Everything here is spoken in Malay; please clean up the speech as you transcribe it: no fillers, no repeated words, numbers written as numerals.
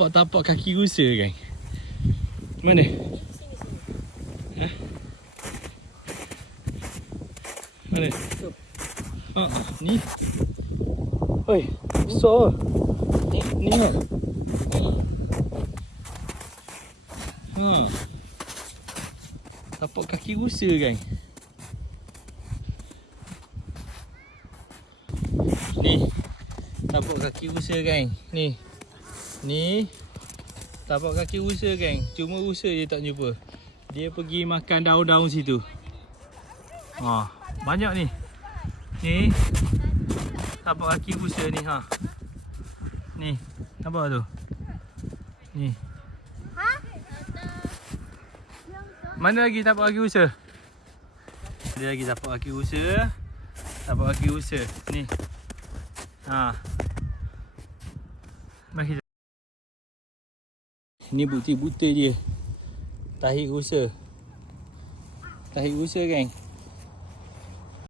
Nampak tapak kaki rusa kan? Mana? Ha? Mana? Ni. Oi, besar. Ni ha. Tapak kaki rusa kan? Ni. Tapak kaki rusa kan? Ni. Ni. Tapak kaki rusa kan? Cuma rusa je tak jumpa. Dia pergi makan daun-daun situ. Banyak ni. Ni. Tapak kaki rusa ni ha. Ni. Nampak tu? Ni. Mana lagi tapak kaki rusa? Ada lagi tapak kaki rusa. Tapak kaki rusa. Ni. Mari kita. Ni bukti-bukti dia. Tahi rusa. Tahi rusa kan?